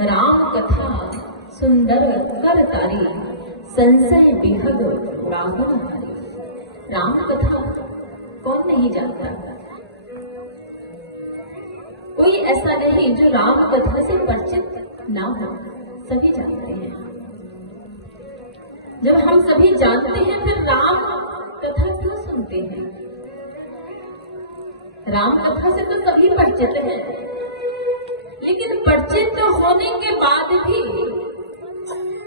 राम कथा सुंदर कर तारी, संशय विहग रावण हरि। राम कथा कौन नहीं जानता? कोई ऐसा नहीं जो राम कथा से परिचित ना हो, सभी जानते हैं। जब हम सभी जानते हैं फिर राम कथा क्यों सुनते हैं? राम कथा से तो सभी परिचित हैं, लेकिन परिचित होने के बाद भी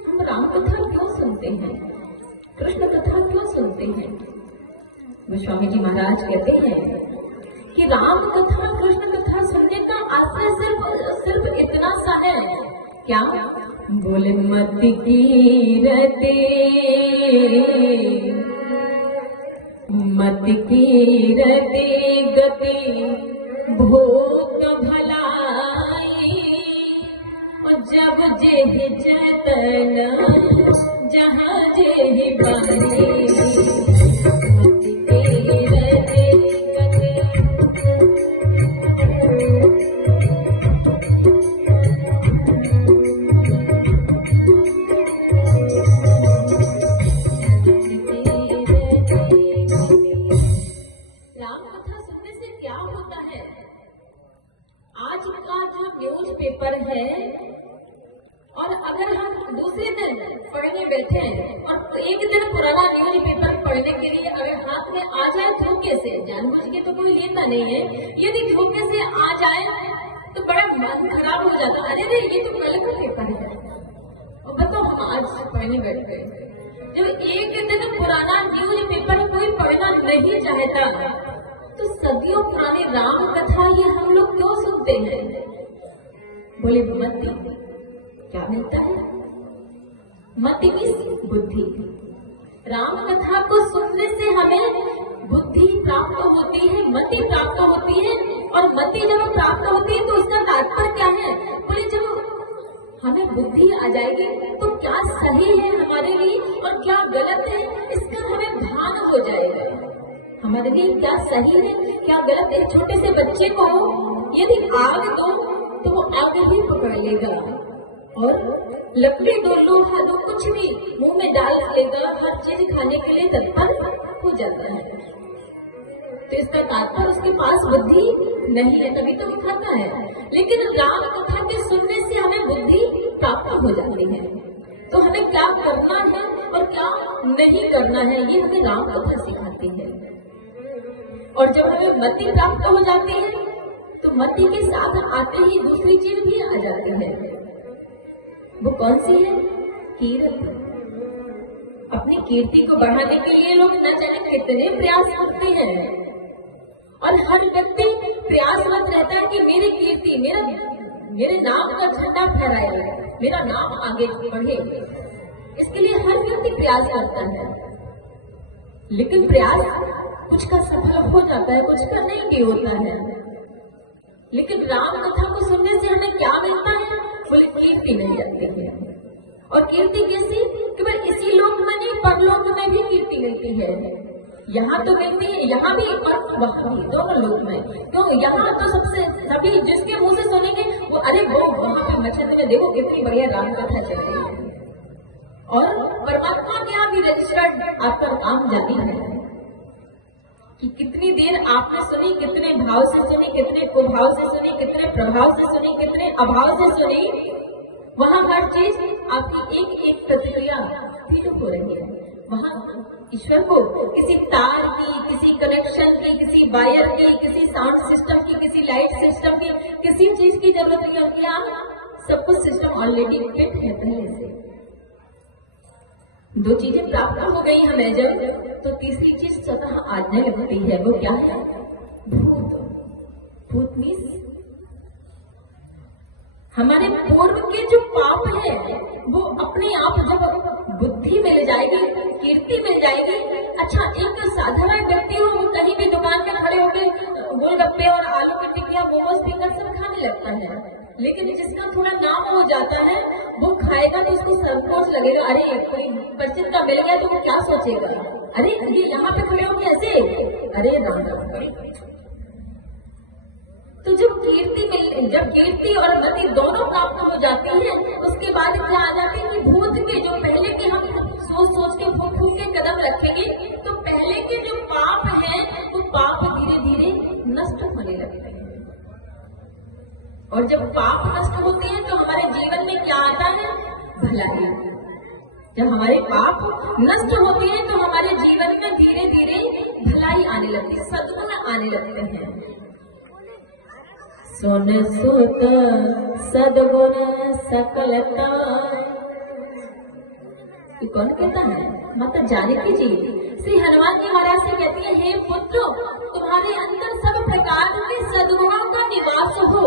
हम राम कथा क्यों सुनते हैं, कृष्ण कथा क्यों सुनते हैं? गोस्वामी जी महाराज कहते हैं कि राम कथा कृष्ण कथा सुनने का आशय सिर्फ इतना सा है, क्या? बोले मत कीरते, मत कीरते गति भूत भलाई, और जब जेह जतन जहाँ जेह बानी। न्यूज़पेपर है, और अगर हम दूसरे दिन पढ़ने बैठे और एक दिन पुराना न्यूज़पेपर पढ़ने के लिए अगर हाथ में आ जाए धोखे से, जानबूझ के तो कोई लेता नहीं है, यदि धोखे से आ जाए तो बड़ा मन खराब हो जाता है। अरे ये तो कल का पेपर है, और बताओ हम आज पढ़ने बैठ गए। जब एक दिन पुराना न्यूज़पेपर कोई पढ़ना नहीं चाहता तो सदियों पुरानी राम कथा ये हम लोग क्यों सुनते हैं? बोले मति क्या मिलता है? मति मीन्स बुद्धि। राम कथा को सुनने से हमें बुद्धि प्राप्त होती है, मति प्राप्त होती है, और मति जब प्राप्त होती है तो उसका तात्पर्य क्या है? बोले जब हमें बुद्धि आ जाएगी तो क्या सही है हमारे लिए और क्या गलत है इसका हमें भान हो जाएगा। हमारे लिए क्या सही है क्या गलत। एक छोटे से बच्चे को यदि आग दो तो वो आग ही पकड़ लेगा, और लकड़ी दो, लोहा दो, कुछ भी मुंह में डाल लेगा, हर चीज खाने के लिए तत्पर हो जाता है। तो इसका तात्पर्य उसके पास बुद्धि नहीं है, तभी तो वो खाता है। लेकिन राम कथा के सुनने से हमें बुद्धि प्राप्त हो जाती है, तो हमें क्या करना है और क्या नहीं करना है ये हमें राम कथा सिखाती है। और जब हमें मति प्राप्त हो जाती है तो मति के साथ आते ही दूसरी चीज भी आ जाती है। वो कौन सी है? कीर्ति। अपनी कीर्ति को बढ़ाने के लिए लोग न जाने कितने प्रयास करते हैं, और हर व्यक्ति प्रयासरत रहता है कि मेरी कीर्ति, मेरे नाम का झंडा फहराए, मेरा नाम आगे बढ़े। इसके लिए हर व्यक्ति प्रयास करता है, लेकिन प्रयास कुछ का सफल हो जाता है, कुछ का नहीं भी होता है। लेकिन राम कथा को सुनने से हमें क्या मिलता है? बोले कीर्ति मिल जाती है। और कीर्ति कैसी? केवल इसी लोक में नहीं, परलोक में भी कीर्ति मिलती है। यहाँ तो मिलती है, यहाँ भी और वहाँ भी, दोनों लोक में। तो यहाँ तो सबसे सभी जिसके मुंह से सुनेंगे वो अरे वो वहाँ पे मस्जिद में देखो कितनी बढ़िया राम कथा चल रही है, और परमात्मा के यहाँ भी रजिस्टर्ड आपका काम जारी है कि कितनी देर आपने सुनी, कितने भाव से सुनी, कितने कुभाव से सुनी, कितने प्रभाव से सुनी, कितने अभाव से सुनी। वहाँ हर चीज आपकी एक एक प्रतिक्रिया फील हो रही है। वहाँ ईश्वर को किसी तार की, किसी कनेक्शन की, किसी वायर की, किसी साउंड सिस्टम की, किसी लाइट सिस्टम की, किसी चीज की जरूरत नहीं होती है। सब कुछ सिस्टम ऑलरेडी फिट है पहले से। दो चीजें प्राप्त हो गई हमें जब, तो तीसरी चीज स्वतः आने लगती है। वो क्या है? भूत। भूत मीन्स हमारे पूर्व के जो पाप है वो अपने आप जब बुद्धि मिल जाएगी, कीर्ति मिल जाएगी। अच्छा, एक साधारण व्यक्ति हो, वो कहीं भी दुकान में खड़े होकर गोलगप्पे और आलू की टिक्कियां, मोमोज, फिंगर सब खाने लगता है, लेकिन जिसका थोड़ा नाम हो जाता है वो खाएगा तो उसको संकोच लगेगा। अरे कोई परिचित का मिल गया तो वो क्या सोचेगा? अरे ये यहाँ पे खड़े हो कैसे? अरे राम। तो तो जब कीर्ति और मति दोनों प्राप्त हो जाती है, उसके बाद क्या आ जाती है कि भूत के जो पहले के हम सोच के फूक के कदम रखेंगे, तो पहले के जो पाप हैं वो पाप धीरे धीरे नष्ट होने लगते हैं। और जब पाप नष्ट होते हैं तो हमारे जीवन में क्या आता है? भलाई। जब हमारे पाप नष्ट होते हैं तो हमारे जीवन में धीरे धीरे भलाई आने लगती है, सद्गुण आने लगते हैं। सुन सुत सद्गुण सकलता, तो कौन कहता है? माता जानकी जी श्री हनुमान जी महाराज से कहती है, हे पुत्र, तुम्हारे अंदर सब प्रकार के सद्गुणों का निवास हो।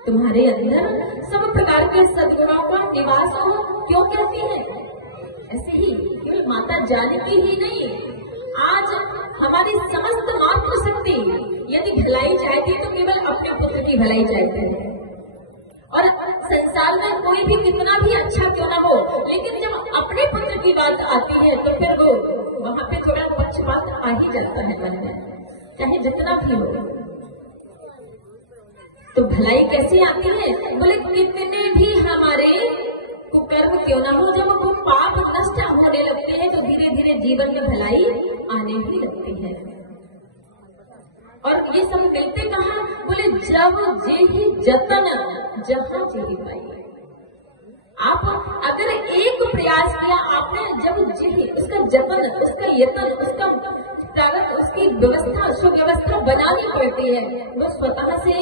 तुम्हारे अंदर सब प्रकार के सद्गुणों का निवास हो। क्यों कहती है? ऐसे ही केवल माता जानकी ही नहीं, आज हमारी समस्त मातृ शक्ति यदि भलाई चाहती है तो केवल अपने पुत्र की भलाई चाहती है। और संसार में कोई भी कितना भी अच्छा क्यों ना हो, लेकिन जब अपने पुत्र की बात आती है तो फिर वो वहां पे थोड़ा पक्षपात आ ही जाता है मन में, चाहे जितना भी हो। तो भलाई कैसे आती है? बोले कितने भी हमारे कुकर्म क्यों ना हो, जब वो पाप नष्ट होने लगते हैं तो धीरे धीरे जीवन में भलाई आने भी लगती है। और ये सब कहते कहा? बोले जब जेहि जतन जहाँ जेहि पाई। आप अगर एक प्रयास किया आपने, जब जेहि उसका जतन, उसका यतन, उसका प्रारब्ध, उसकी व्यवस्था, सुव्यवस्था बनानी पड़ती है, वो स्वतः से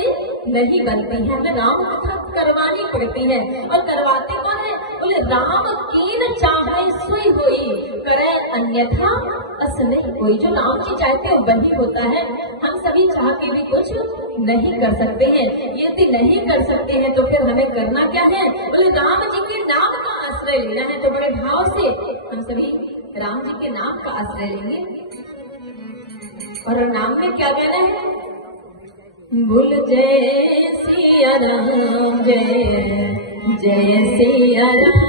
नहीं बनती है, हमें राम कथा करवानी पड़ती है। और करवाते कौन है? बोले राम कीन चाहे सोई होई, करे अन्यथा अस नहीं कोई। जो राम जी चाहते हैं वही होता है, हम सभी चाह के भी कुछ नहीं कर सकते हैं। यदि नहीं कर सकते हैं तो फिर हमें करना क्या है? बोले राम जी के नाम का आश्रय लेना है। तो बड़े भाव से हम सभी राम जी के नाम का आश्रय लेंगे। और नाम पे क्या कहना है? भूल जय सिया राम, जय जय सिया राम।